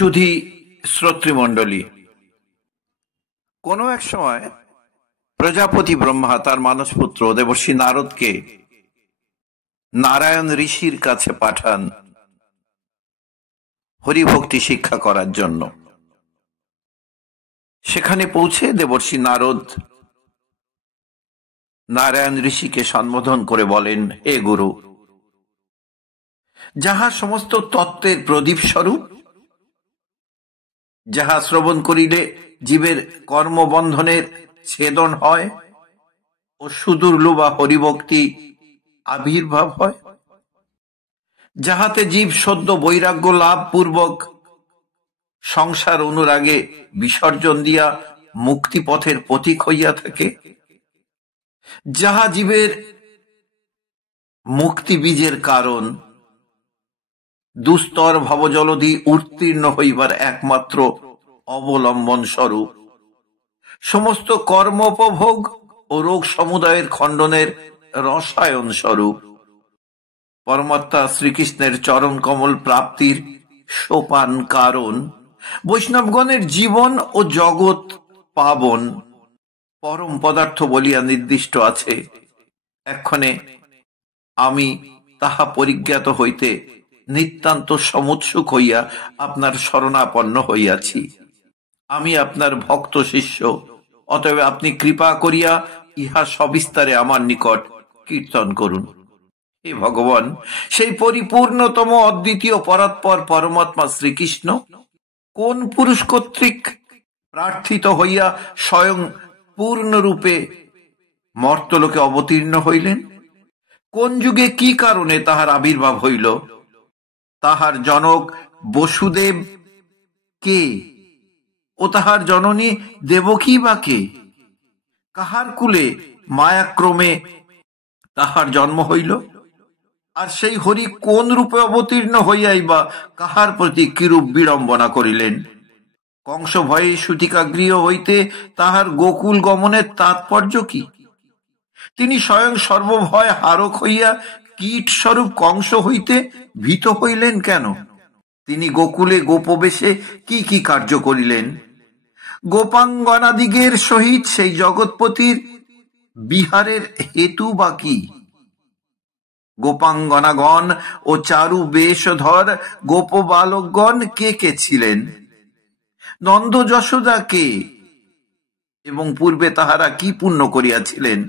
সুধী শ্রোতৃমণ্ডলী, কোনো এক সময় প্রজাপতি ব্রহ্মা তার মানসপুত্র দেবর্ষি নারদকে নারায়ণ ঋষির কাছে পাঠান হরিভক্তি শিক্ষা করার জন্য। সেখানে পৌঁছে দেবর্ষি নারদ নারায়ণ ঋষিকে সম্বোধন করে বলেন, হে গুরু, যাহা সমস্ত তত্ত্বের প্রদীপ স্বরূপ, যাহা শ্রবণ করিলে জীবের কর্মবন্ধনের ছেদন হয় ও সুদুর্লভা হরিভক্তি আবির্ভাব হয়, যাহাতে জীব সদ্য বৈরাগ্য লাভ পূর্বক সংসার অনুরাগে বিসর্জন দিয়া মুক্তিপথের পথিক হইয়া থাকে, যাহা জীবের মুক্তি বীজের কারণ, দুস্তর ভবজলধি উত্তীর্ণ হইবার একমাত্র অবলম্বন স্বরূপ, সমস্ত কর্মোপভোগ ও রোগ সমুদায়ের খণ্ডনের রসায়ন স্বরূপ, পরমাত্মা শ্রীকৃষ্ণের চরণ কমল প্রাপ্তির সোপান কারণ, বৈষ্ণবগণের জীবন ও জগৎ পাবন পরম পদার্থ বলিয়া নির্দিষ্ট আছে। এক্ষণে আমি তাহা পরিজ্ঞাত হইতে নিতান্ত সমুৎসুক হইয়া আপনার শরণাপন্ন হইয়াছি। আমি আপনার ভক্ত শিষ্য, অতএব আপনি কৃপা করিয়া ইহা সবিস্তারে আমার নিকট কীর্তন করুন। হে ভগবান, সেই পরিপূর্ণতম অদ্বিতীয় পরাৎপর পরমাত্মা শ্রীকৃষ্ণ কোন পুরুষ কর্তৃক প্রার্থিত হইয়া স্বয়ং পূর্ণরূপে মর্তলোকে অবতীর্ণ হইলেন? কোন যুগে কি কারণে তাহার আবির্ভাব হইল? তাহার জনক বসুদেব কে ও তাহার জননী দেবকী বা কে? কাহার কুলে মায়াক্রমে তাহার জন্ম হইল? আর সেই হরি কোন রূপে অবতীর্ণ হইয়াই বা কাহার প্রতি কিরূপ বিড়ম্বনা করিলেন? কংস ভয়ে সূতিকা গৃহ হইতে তাহার গোকুল গমনের তাৎপর্য কি? তিনি স্বয়ং সর্বভয় হারক হইয়া কীট স্বরূপ কংস হইতে ভীত হইলেন কেন? তিনি গোকুলে গোপবেশে কি কি কার্য করিলেন? গোপাঙ্গনাদিগের সহিত সেই জগৎপতির বিহারের হেতু বা কি? গোপাঙ্গনাগণ ও চারু বেশধর গোপ বালকগণ কে কে ছিলেন? নন্দ যশোদা কে এবং পূর্বে তাহারা কি পুণ্য করিয়াছিলেন?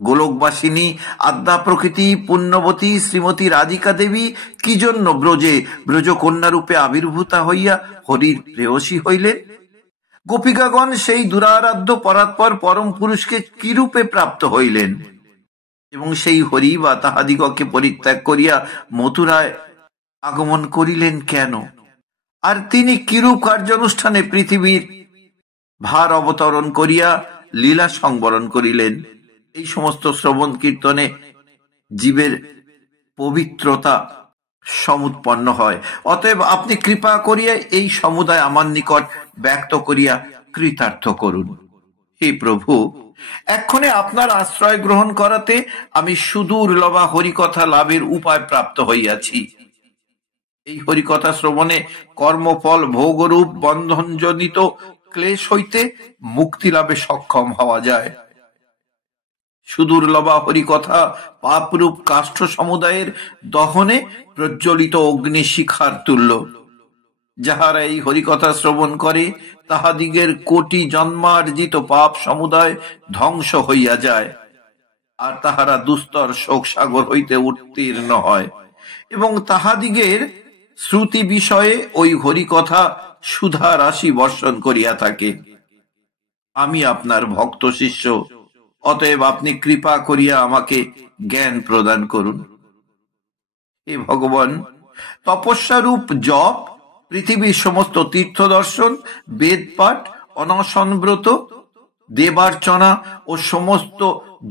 গোলকবাসিনী আদ্যা প্রকৃতি পুণ্যবতী শ্রীমতী রাধিকা দেবী কি জন্য ব্রজে ব্রজকন্যা রূপে আবির্ভূতা হইয়া হরির প্রেয়সী হইলেন? গোপিকাগণ সেই দুরারাধ্য পরাৎপর পরম পুরুষকে কিরূপে প্রাপ্ত হইলেন এবং সেই হরি বা তাহাদিগকে পরিত্যাগ করিয়া মথুরায় আগমন করিলেন কেন? আর তিনি কিরূপ কার্যানুষ্ঠানে পৃথিবীর ভার অবতরণ করিয়া লীলা সংবরণ করিলেন? এই সমস্ত শ্রবণ কীর্তনে জীবের পবিত্রতা সমুৎপন্ন হয়। অতএব আপনি কৃপা করিয়া এই সমুদায় আমার নিকট ব্যক্ত করিয়া কৃতার্থ করুন। হে প্রভু, এক্ষণে আপনার আশ্রয় গ্রহণ করাতে আমি সুদূর্লভা হরিকথা লাভের উপায় প্রাপ্ত হইয়াছি। এই হরিকথা শ্রবণে কর্মফল ভোগরূপ বন্ধনজনিত ক্লেশ হইতে মুক্তি লাভে সক্ষম হওয়া যায়। সুদূর্লভা হরিকথা পাপরূপ কাষ্ঠ সমুদায়ের দহনে প্রজ্বলিত অগ্নিশিখার তুল্য। যাহারা এই হরিকথা শ্রবণ করে তাহাদিগের কোটি জন্মার্জিত পাপ সমুদায় ধ্বংস হইয়া যায়, আর তাহারা দুস্তর শোক সাগর হইতে উত্তীর্ণ হয় এবং তাহাদিগের শ্রুতি বিষয়ে ওই হরিকথা সুধা রাশি বর্ষণ করিয়া থাকে। আমি আপনার ভক্ত শিষ্য, অতএব আপনি কৃপা করিয়া আমাকে জ্ঞান প্রদান করুন। হে ভগবান, তপস্যারূপ জপ, পৃথিবীর সমস্ত তীর্থ দর্শন, বেদপাঠ, অনশনব্রত, দেবার্চনা ও সমস্ত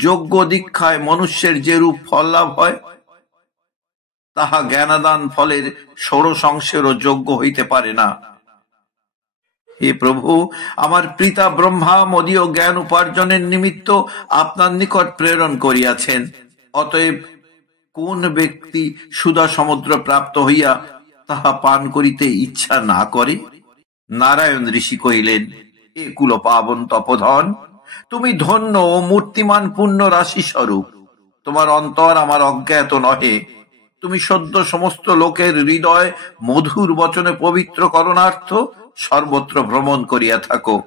যজ্ঞ দীক্ষায় মনুষ্যের যেরূপ ফল লাভ হয়, তাহা জ্ঞানদান ফলের ষোড়শাংশেরও যোগ্য হইতে পারে না। হে প্রভু, আমার পিতা ব্রহ্মা মদীয় জ্ঞান উপার্জনের নিমিত্ত আপনার নিকট প্রেরণ করিয়াছেন। অতএব কোন ব্যক্তি সুধা সমুদ্র প্রাপ্ত হইয়া তাহা পান করিতে ইচ্ছা না করে? নারায়ণ ঋষি কহিলেন, এ কুল পাবন তপোধন, তুমি ধন্য ও মূর্তিমান পুণ্য রাশি স্বরূপ। তোমার অন্তর আমার অজ্ঞাত নহে। তুমি সদ্য সমস্ত লোকের হৃদয় মধুর বচনে পবিত্র করণার্থ সর্বত্র ভ্রমণ করিয়া থাকো।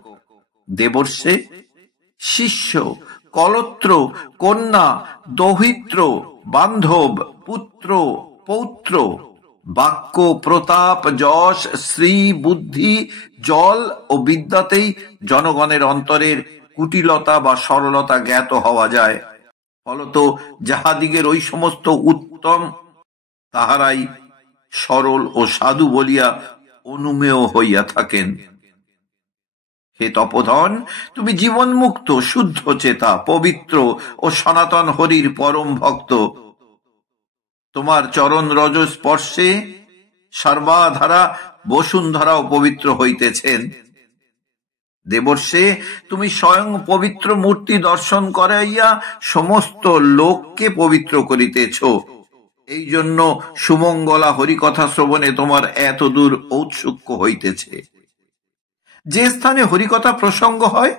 দেবর্ষে, শিষ্য, কলত্র, কন্যা, দৌহিত্র, বান্ধব, পুত্র, পৌত্র, বাক্য, প্রতাপ, যশ, শ্রী, বুদ্ধি, জল ও বিদ্যাতেই জনগণের অন্তরের কুটিলতা বা সরলতা জ্ঞাত হওয়া যায়। ফলত যাহাদিগের ওই সমস্ত উত্তম, তাহারাই সরল ও সাধু বলিয়া অনুমেয় হইয়া থাকেন। হে তপোধন, তুমি জীবন মুক্ত, শুদ্ধ চেতা, পবিত্র ও সনাতন হরির পরম ভক্ত। তোমার চরণ রজ স্পর্শে সর্বাধারা বসুন্ধরাও পবিত্র হইতেছেন। দেবর্ষে, তুমি স্বয়ং পবিত্র মূর্তি দর্শন করাইয়া সমস্ত লোককে পবিত্র করিতেছ। এই জন্য সুমঙ্গলা হরিকথা শ্রবণে তোমার এত দূর ঔৎসুক্য হইতেছে। যে স্থানে হরিকথা প্রসঙ্গ হয়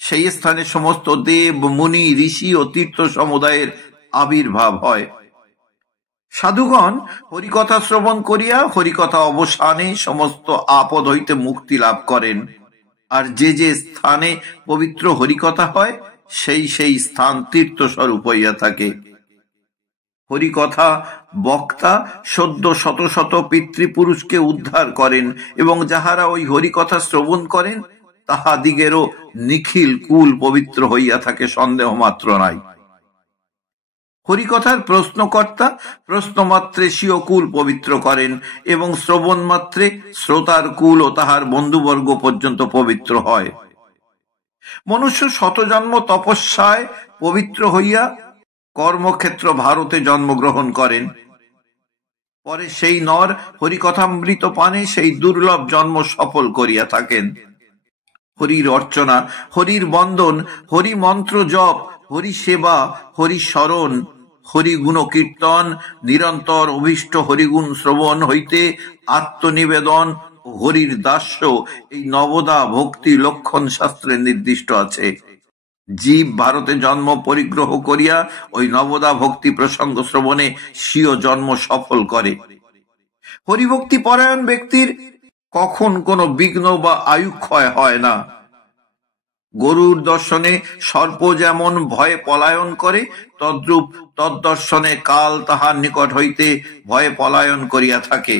সেই স্থানে সমস্ত দেব, মুনি, ঋষি ও তীর্থ সমুদায়ের আবির্ভাব হয়। সাধুগণ হরিকথা শ্রবণ করিয়া হরিকথা অবসানে সমস্ত আপদ হইতে মুক্তি লাভ করেন। আর যে যে স্থানে পবিত্র হরিকথা হয় সেই সেই স্থান তীর্থ স্বরূপ হইয়া থাকে। হরিকথা বক্তা সদ্য শত শত পিতৃপুরুষকে উদ্ধার করেন, এবং যাহারা ওই হরিকথা শ্রবণ করেন তাহাদিগেরও নিখিল কুল পবিত্র হইয়া থাকে, সন্দেহ মাত্র নাই। হরিকথার প্রশ্নকর্তা প্রশ্নমাত্রে স্বীয় কুল পবিত্র করেন, এবং শ্রবণ মাত্রে শ্রোতার কুল ও তাহার বন্ধুবর্গ পর্যন্ত পবিত্র হয়। মনুষ্য শতজন্ম তপস্যায় পবিত্র হইয়া কর্মক্ষেত্র ভারতে জন্মগ্রহণ করেন। পরে সেই নর হরিকথামৃত পানে সেই দুর্লভ জন্ম সফল করিয়া থাকেন। হরির অর্চনা, হরির বন্দন, হরি মন্ত্র জপ, হরি সেবা, হরি স্মরণ, হরি গুণ কীর্তন, নিরন্তর অভীষ্ট হরিগুণ শ্রবণ হইতে আত্মনিবেদন ও হরির দাস্য, এই নবদা ভক্তি লক্ষণ শাস্ত্রে নির্দিষ্ট আছে। জীব ভারতে জন্ম পরিগ্রহ করিয়া ওই নবদা ভক্তি প্রসঙ্গ শ্রবণে স্বীয় জন্ম সফল করে। হরিভক্তি পরায়ণ ব্যক্তির কখন কোনো বিঘ্ন বা আয়ুক্ষয় হয় না। গরুর দর্শনে সর্প যেমন ভয়ে পলায়ন করে, তদ্রূপ তদ্দর্শনে কাল তাহার নিকট হইতে ভয়ে পলায়ন করিয়া থাকে।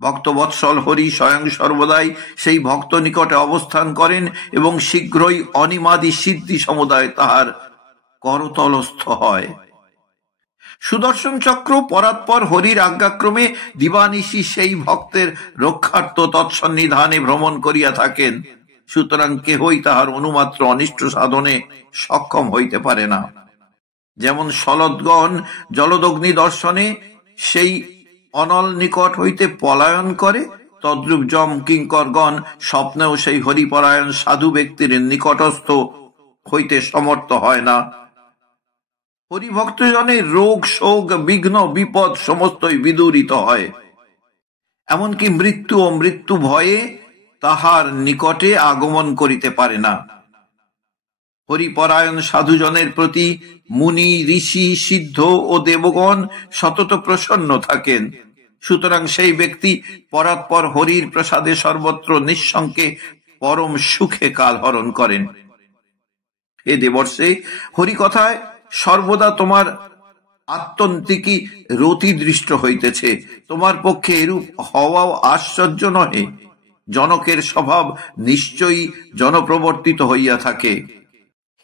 ভক্তবৎসল হরি স্বয়ং সর্বদাই সেই ভক্ত নিকটে অবস্থান করেন, এবং শীঘ্রই অনিমাদি সিদ্ধি সমুদায় তাহার করতলস্থ হয়। সুদর্শন চক্র পরাৎপর হরির আজ্ঞাক্রমে দিবানিশি সেই ভক্তের রক্ষার্থ তৎসন্নিধানে ভ্রমণ করিয়া থাকেন। সুতরাং কেহই তাহার অনুমাত্র অনিষ্ট সাধনে সক্ষম হইতে পারে না। যেমন সলদগণ জলদগ্নি দর্শনে সেই অনল নিকট হইতে পলায়ন করে, তদ্রূপ যম কিঙ্করগণ স্বপ্নেও সেই হরিপরায়ণ সাধু ব্যক্তির নিকটস্থ হইতে সমর্থ হয় না। হরিভক্তজনের রোগ, শোক, বিঘ্ন, বিপদ সমস্তই বিদূরিত হয়। এমনকি মৃত্যু ও মৃত্যু ভয়ে তাহার নিকটে আগমন করিতে পারে না। হরিপরায়ণ সাধুজনের প্রতি মুনি, ঋষি, সিদ্ধ ও দেবগণ সতত প্রসন্ন থাকেন। সুতরাং সেই ব্যক্তি পরাৎপর হরির প্রসাদে সর্বত্র নিঃশঙ্কে পরম সুখে কাল হরণ করেন। হে দেবর্ষে, হরিকথায় সর্বদা তোমার আত্যন্তিকই রতি দৃষ্ট হইতেছে। তোমার পক্ষে এরূপ হওয়াও আশ্চর্য নহে। জনকের স্বভাব নিশ্চয়ই জনপ্রবর্তিত হইয়া থাকে।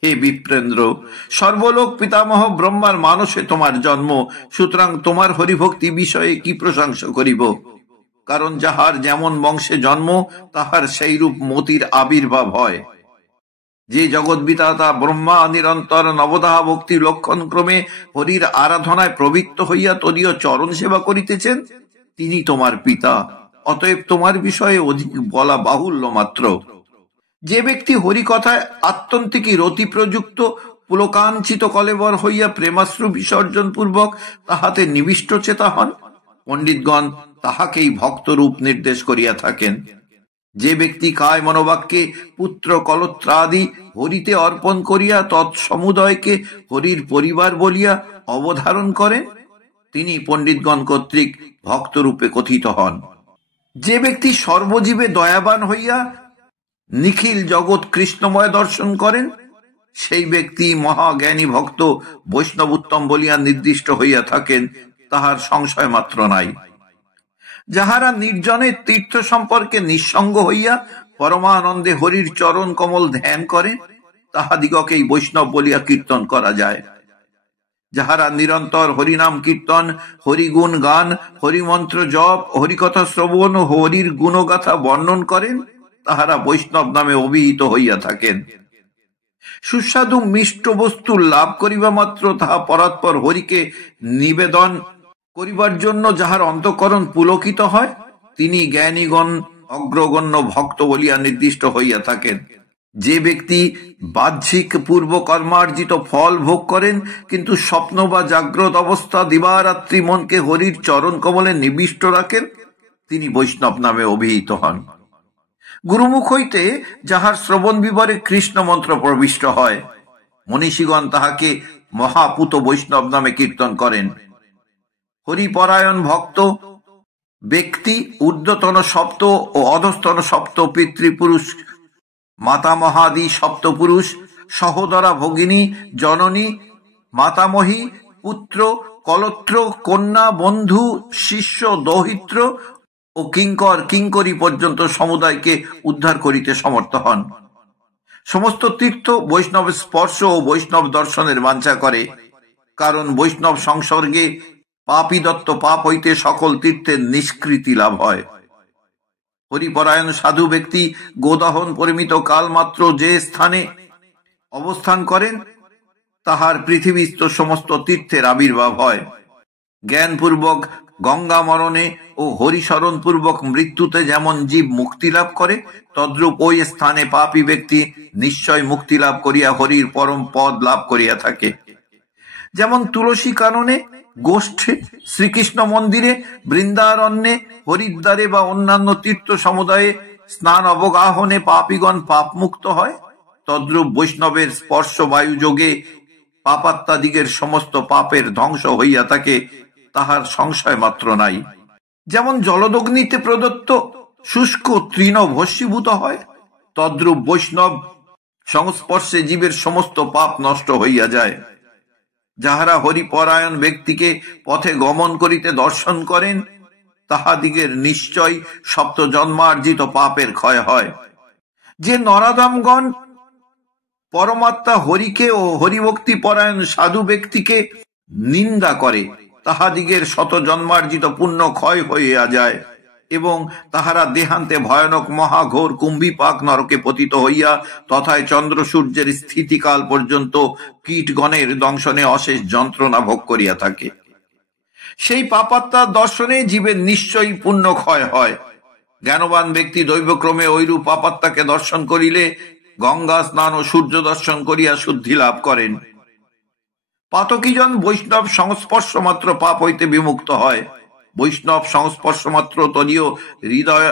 হে বিপ্রেন্দ্র, সর্বলোক পিতামহ ব্রহ্মার মানসে তোমার জন্ম, সুতরাং তোমার হরিভক্তি বিষয়ে কি প্রশংসা করিব? কারণ যাহার যেমন বংশে জন্ম তাহার সেইরূপ মতির আবির্ভাব হয়। যে জগৎ বিধাতা ব্রহ্মা নিরন্তর নবদাহ ভক্তি লক্ষণ ক্রমে হরির আরাধনায় প্রবৃত্ত হইয়া তদীয় চরণ সেবা করিতেছেন, তিনি তোমার পিতা। অতএব তোমার বিষয়ে অধিক বলা বাহুল্য মাত্র। যে ব্যক্তি হরিকথায় আত্যন্তিকই রতি প্রযুক্ত পুলকাঞ্চিত কলেবর হইয়া প্রেমাশ্রু বিসর্জন পূর্বক তাহাতে নিবিষ্ট চেতা হন, পণ্ডিতগণ তাহাকেই ভক্তরূপ নির্দেশ করিয়া থাকেন। যে ব্যক্তি কায় মনোবাক্যে পুত্র কলত্রাদি হরিতে অর্পণ করিয়া তৎসমুদয়কে হরির পরিবার বলিয়া অবধারণ করেন, তিনি পণ্ডিতগণ কর্তৃক ভক্তরূপে কথিত হন। যে ব্যক্তি সর্বজীবে দয়াবান হইয়া নিখিল জগৎ কৃষ্ণময় দর্শন করেন, সেই ব্যক্তি মহাজ্ঞানী ভক্ত বৈষ্ণব উত্তম বলিয়া নির্দিষ্ট হইয়া থাকেন, তাহার সংশয় মাত্র নাই। যাহারা নির্জনের তীর্থ সম্পর্কে নিঃসঙ্গ হইয়া পরমানন্দে হরির চরণ কমল ধ্যান করেন, তাহাদিগকেই বৈষ্ণব বলিয়া কীর্তন করা যায়। যাহারা নিরন্তর হরিনাম কীর্তন, হরিগুণ গান, হরিমন্ত্র জপ, হরিকথা শ্রবণ, হরির গুণগাথা বর্ণন করেন, তাহারা বৈষ্ণব নামে অভিহিত হইয়া থাকেন। সুস্বাদু মিষ্ট বস্তু লাভ করিবা মাত্র তাহা পরাৎপর হরিকে নিবেদন করিবার জন্য যাহার অন্তঃকরণ পুলকিত হয়, তিনি জ্ঞানীগণ অগ্রগণ্য ভক্ত বলিয়া নির্দিষ্ট হইয়া থাকেন। যে ব্যক্তি বাহ্যিক পূর্ব কর্মার্জিত ফল ভোগ করেন, কিন্তু স্বপ্ন বা জাগ্রত অবস্থা দিবারাত্রি মনকে হরির চরণ কমলে নিবিষ্ট রাখেন, তিনি বৈষ্ণব নামে অভিহিত হন। গুরুমুখ হইতে যাহার শ্রবণ বিবরে কৃষ্ণ মন্ত্র প্রবিষ্ট হয়, মনীষীগণ তাহাকে মহাপুত বৈষ্ণব নামে কীর্তন করেন। হরিপরায়ণ ভক্ত ব্যক্তি ঊর্ধ্বতন সপ্ত ও অধস্তন সপ্ত পিতৃপুরুষ, মাতামহাদি সপ্তপুরুষ, সহোদরা ভগিনী, জননী, মাতামহী, পুত্র, কলত্র, কন্যা, বন্ধু, শিষ্য, দৌহিত্র ও কিঙ্কর কিঙ্করী পর্যন্ত সমুদায়কে উদ্ধার করিতে সমর্থ হন। সমস্ত তীর্থ বৈষ্ণব স্পর্শ ও বৈষ্ণব দর্শনের বাঞ্ছা করে, কারণ বৈষ্ণব সংসর্গে পাপীদত্ত পাপ হইতে সকল তীর্থের নিষ্কৃতি লাভ হয়। হরিপরায়ণ সাধু ব্যক্তি গোদাহন পরিমিত কালমাত্র যে স্থানে অবস্থান করেন, তাহার পৃথিবীস্থ সমস্ত তীর্থের আবির্ভাব হয়। জ্ঞানপূর্বক গঙ্গা মরণে ও হরিশরণ পূর্বক মৃত্যুতে যেমন জীব মুক্তি লাভ করে, তদ্রূপ ওই স্থানে পাপী ব্যক্তি নিশ্চয় মুক্তি লাভ করিয়া হরির পরম পদ লাভ করিয়া থাকে। যেমন তুলসী কাননে, গোষ্ঠে, শ্রীকৃষ্ণ মন্দিরে, বৃন্দারণ্যে, হরিদ্বারে বা অন্যান্য তীর্থ সমুদায়ে স্নান অবগাহনে পাপীগণ পাপ মুক্ত হয়, তদ্রূপ বৈষ্ণবের স্পর্শ বায়ু যোগে পাপাত্মাদিগের সমস্ত পাপের ধ্বংস হইয়া থাকে, তাহার সংশয় মাত্র নাই। যেমন জলদগ্নিতে প্রদত্ত শুষ্ক তৃণ ভস্মীভূত হয়, তদ্রূপ বৈষ্ণব সংস্পর্শে জীবের সমস্ত পাপ নষ্ট হইয়া যায়। যাহারা হরিপরায়ণ ব্যক্তিকে পথে গমন করিতে দর্শন করেন, তাহাদিগের নিশ্চয় সপ্ত জন্মার্জিত পাপের ক্ষয় হয়। যে নরাধমগণ পরমাত্মা হরিকে ও হরিভক্তি পরায়ণ সাধু ব্যক্তিকে নিন্দা করে, তাহাদিগের শত জন্মার্জিত পুণ্য ক্ষয় হইয়া যায় এবং তাহারা দেহান্তে ভয়ানক মহাঘোর কুম্ভীপাক নরকে পতিত হইয়া তথায় চন্দ্র সূর্যের স্থিতিকাল পর্যন্ত কীটগণের দংশনে অশেষ যন্ত্রণা ভোগ করিয়া থাকে। সেই পাপাত্মার দর্শনে জীবের নিশ্চয়ই পুণ্য ক্ষয় হয়। জ্ঞানবান ব্যক্তি দৈবক্রমে ঐরূপ পাপাত্মাকে দর্শন করিলে গঙ্গা স্নান ও সূর্য দর্শন করিয়া শুদ্ধি লাভ করেন। পাতকীজন বৈষ্ণব সংস্পর্শ মাত্র পাপ হইতে বিমুক্ত হয়। বৈষ্ণব সংস্পর্শ মাত্র তদীয় হৃদয়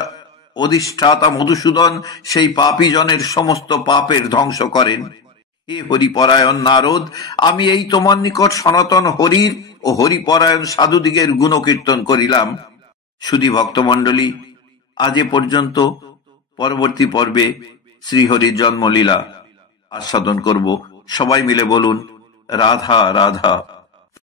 অধিষ্ঠাতা মধুসূদন সেই পাপী জনের সমস্ত পাপের ধ্বংস করেন। হে হরিপরায়ণ নারদ, আমি এই তোমার নিকট সনাতন হরির ও হরিপরায়ণ সাধুদিগের গুণকীর্তন করিলাম। সুধী ভক্তমণ্ডলী, আজ এ পর্যন্ত। পরবর্তী পর্বে শ্রীহরির জন্মলীলা আস্বাদন করব। সবাই মিলে বলুন রাধা রাধা।